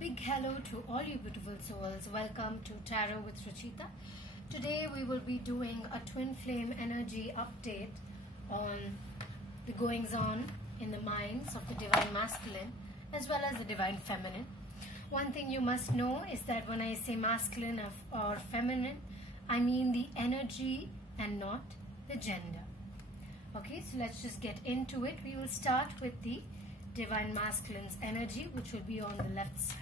big hello to all you beautiful souls. Welcome to Tarot with Ruchita. Today we will be doing a twin flame energy update on the goings on in the minds of the divine masculine as well as the divine feminine. One thing you must know is that when I say masculine or feminine, I mean the energy and not the gender. Okay, so let's just get into it. We will start with the divine masculine's energy, which will be on the left side.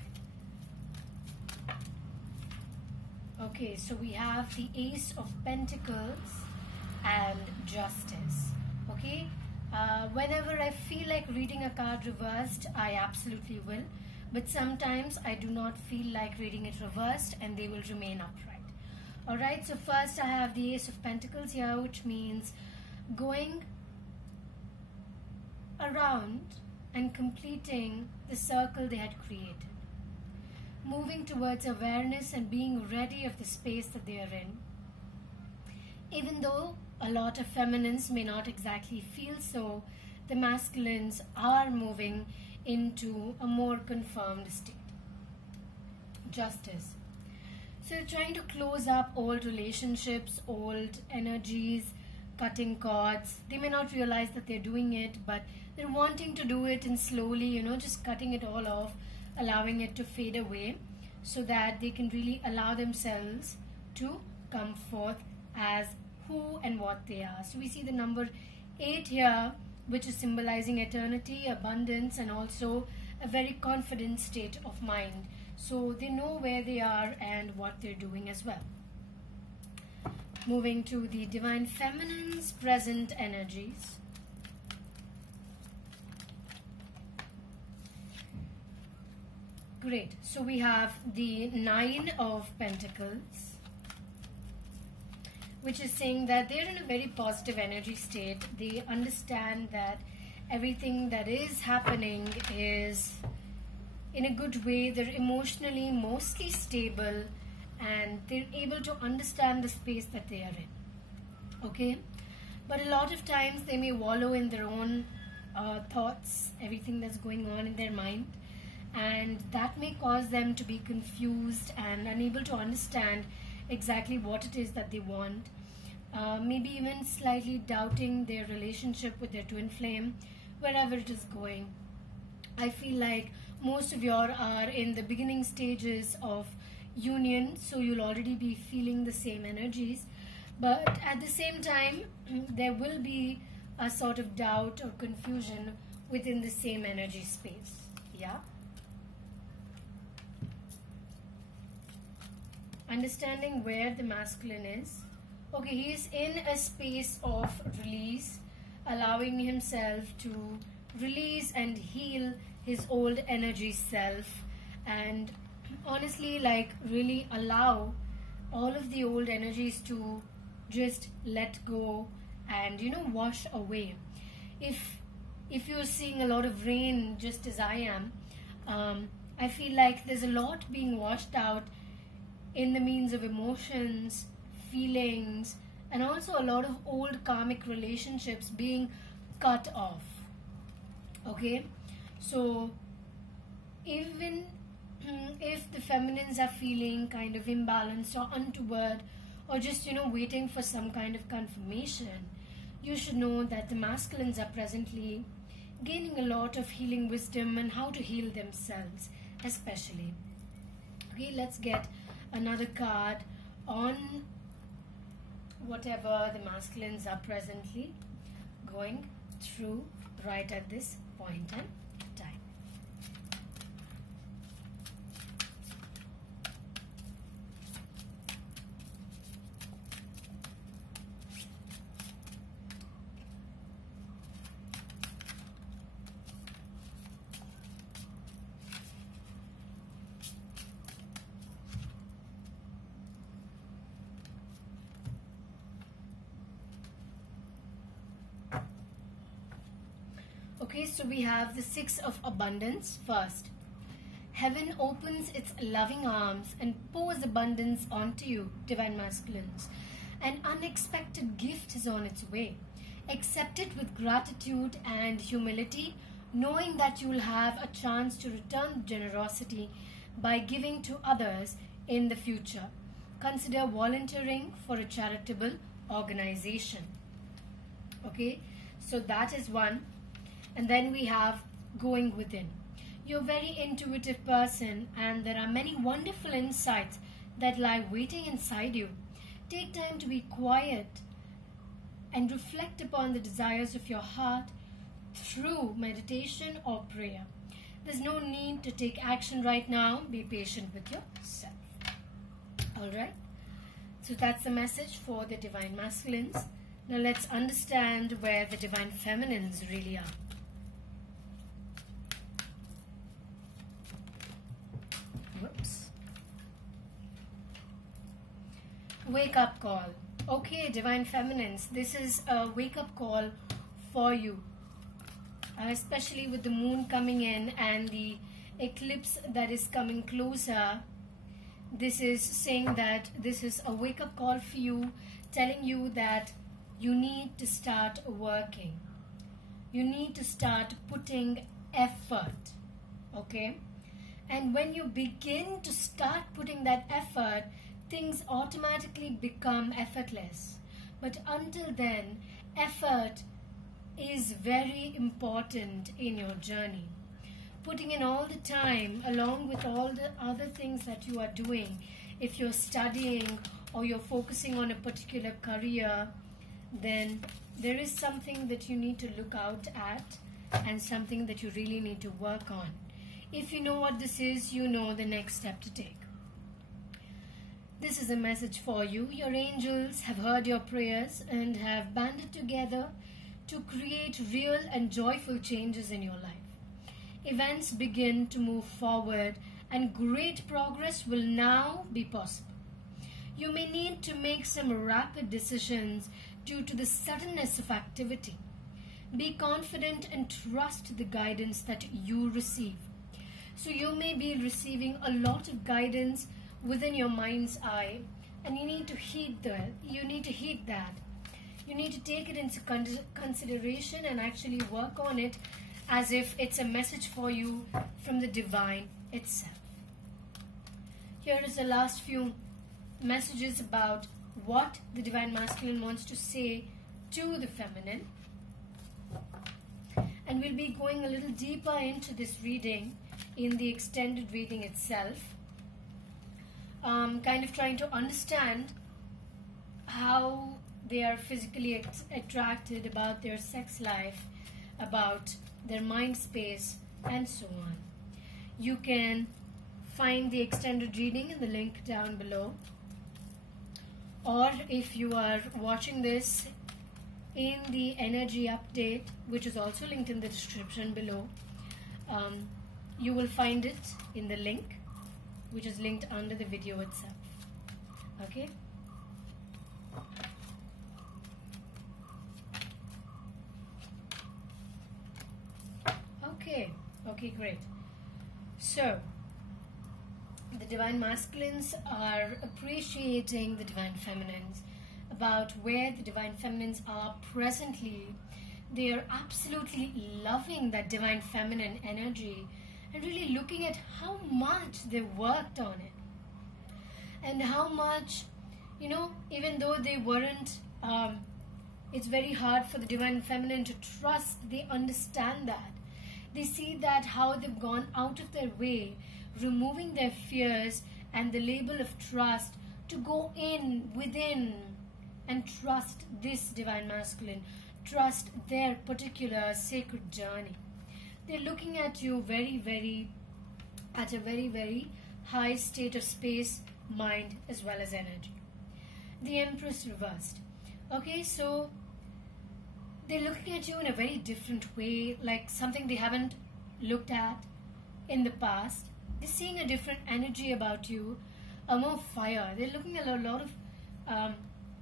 Okay, so we have the Ace of Pentacles and Justice. Okay, whenever I feel like reading a card reversed, I absolutely will, but sometimes I do not feel like reading it reversed and they will remain upright. Alright, so first I have the Ace of Pentacles here, which means going around and completing the circle they had created. Moving towards awareness and being ready of the space that they are in. Even though a lot of feminines may not exactly feel so, the masculines are moving into a more confirmed state. Justice. So they're trying to close up old relationships, old energies, cutting cords. They may not realize that they're doing it, but they're wanting to do it and slowly, just cutting it all off, allowing it to fade away so that they can really allow themselves to come forth as who and what they are. So we see the number 8 here, which is symbolizing eternity, abundance, and also a very confident state of mind. So they know where they are and what they're doing as well. Moving to the divine feminine's present energies. Great. So we have the 9 of Pentacles, which is saying that they're in a very positive energy state. They understand that everything that is happening is in a good way. They're emotionally mostly stable and they're able to understand the space that they are in. Okay? But a lot of times they may wallow in their own thoughts, everything that's going on in their mind. And that may cause them to be confused and unable to understand exactly what it is that they want. Maybe even slightly doubting their relationship with their twin flame, wherever it is going. I feel like most of you are in the beginning stages of union, so you'll already be feeling the same energies. But at the same time, there will be a sort of doubt or confusion within the same energy space. Yeah? Understanding where the masculine is. Okay, he is in a space of release, allowing himself to release and heal his old energy self, and honestly, like, really allow all of the old energies to just let go and wash away. If you're seeing a lot of rain, just as I am, I feel like there's a lot being washed out in the means of emotions, feelings, and also a lot of old karmic relationships being cut off. Okay, so even if the feminines are feeling kind of imbalanced or untoward or just waiting for some kind of confirmation, you should know that the masculines are presently gaining a lot of healing wisdom and how to heal themselves especially. Okay, let's get another card on whatever the masculines are presently going through right at this point in time. Okay, so we have the 6 of Abundance first. Heaven opens its loving arms and pours abundance onto you, divine masculines. An unexpected gift is on its way. Accept it with gratitude and humility, knowing that you will have a chance to return generosity by giving to others in the future. Consider volunteering for a charitable organization. Okay, so that is one. And then we have going within. You're a very intuitive person, and there are many wonderful insights that lie waiting inside you. Take time to be quiet and reflect upon the desires of your heart through meditation or prayer. There's no need to take action right now. Be patient with yourself. Alright? So that's the message for the Divine Masculines. Now let's understand where the Divine Feminines really are. Whoops. Wake up call. Okay, Divine Feminines, this is a wake up call for you. Especially with the moon coming in and the eclipse that is coming closer. This is saying that this is a wake up call for you, telling you that you need to start working. You need to start putting effort. Okay? And when you begin to start putting that effort, things automatically become effortless. But until then, effort is very important in your journey. Putting in all the time along with all the other things that you are doing. If you're studying or you're focusing on a particular career, then there is something that you need to look out at and something that you really need to work on. If you know what this is, you know the next step to take. This is a message for you. Your angels have heard your prayers and have banded together to create real and joyful changes in your life. Events begin to move forward and great progress will now be possible. You may need to make some rapid decisions due to the suddenness of activity. Be confident and trust the guidance that you receive. So you may be receiving a lot of guidance within your mind's eye, and you need to heed that. You need to take it into consideration and actually work on it as if it's a message for you from the divine itself. Here is the last few messages about what the Divine Masculine wants to say to the feminine. And we'll be going a little deeper into this reading in the extended reading itself. Kind of trying to understand how they are physically attracted, about their sex life, about their mind space, and so on. You can find the extended reading in the link down below, or if you are watching this in the energy update, which is also linked in the description below, you will find it in the link which is linked under the video itself. Okay? Okay, great. So, the Divine Masculines are appreciating the Divine Feminines, about where the Divine Feminines are presently. They are absolutely loving that Divine Feminine energy and really looking at how much they worked on it. And how much, even though they weren't, it's very hard for the Divine Feminine to trust. They understand that. They see that how they've gone out of their way, removing their fears and the label of trust to go within and trust this Divine Masculine, trust their particular sacred journey. They're looking at you at a very, very high state of space, mind, as well as energy. The Empress reversed. Okay, so they're looking at you in a very different way, like something they haven't looked at in the past. They're seeing a different energy about you, more fire. They're looking at a lot of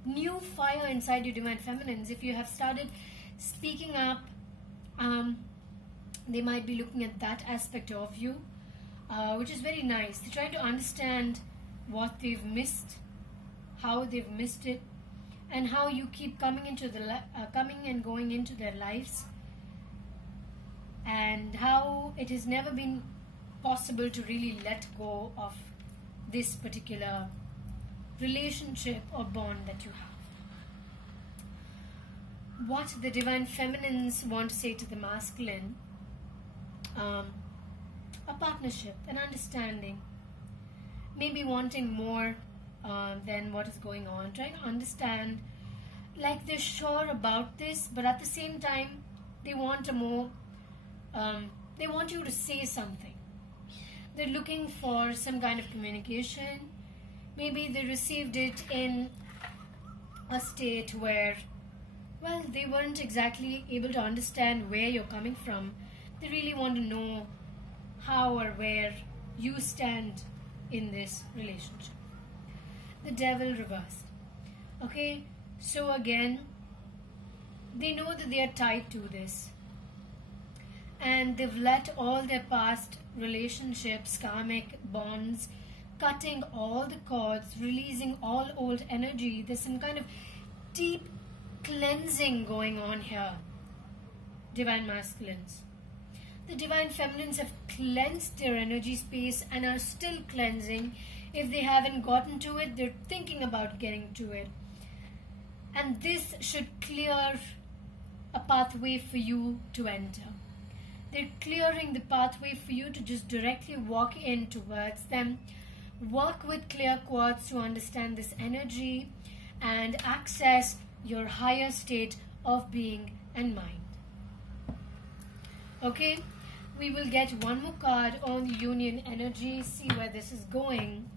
new fire inside your Divine Feminines. If you have started speaking up, they might be looking at that aspect of you, which is very nice. They're trying to understand what they've missed, how they've missed it, and how you keep coming and going into their lives, and how it has never been possible to really let go of this particular relationship or bond that you have. What the divine feminines want to say to the masculine, a partnership, an understanding, maybe wanting more than what is going on, trying to understand, like they're sure about this, but at the same time they want a more they want you to say something. They're looking for some kind of communication. Maybe they received it in a state where, well, they weren't exactly able to understand where you're coming from. They really want to know how or where you stand in this relationship. The Devil reversed. Okay, so again, they know that they are tied to this, and they've let all their past relationships, karmic bonds, cutting all the cords, releasing all old energy. There's some kind of deep cleansing going on here, divine masculines. The divine feminines have cleansed their energy space and are still cleansing. If they haven't gotten to it, they're thinking about getting to it. And this should clear a pathway for you to enter. They're clearing the pathway for you to just directly walk in towards them. Work with clear quartz to understand this energy and access your higher state of being and mind. Okay, we will get one more card on the union energy, see where this is going,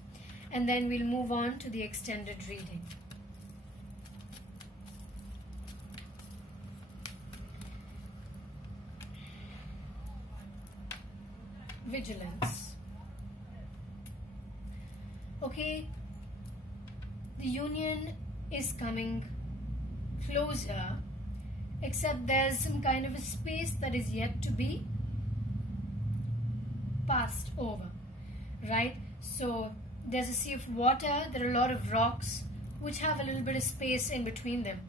and then we'll move on to the extended reading. Vigilance. Okay, the union is coming closer, except there's some kind of a space that is yet to be passed over, right? So there's a sea of water, there are a lot of rocks which have a little bit of space in between them.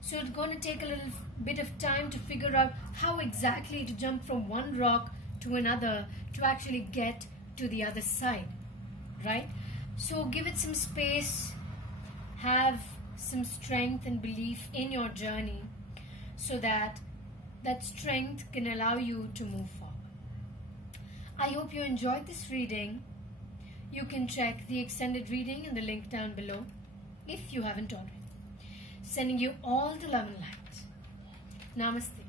So it's going to take a little bit of time to figure out how exactly to jump from one rock to another to actually get to the other side, right? So give it some space, have some strength and belief in your journey so that that strength can allow you to move forward. I hope you enjoyed this reading. You can check the extended reading in the link down below if you haven't already. Sending you all the love and light. Namaste.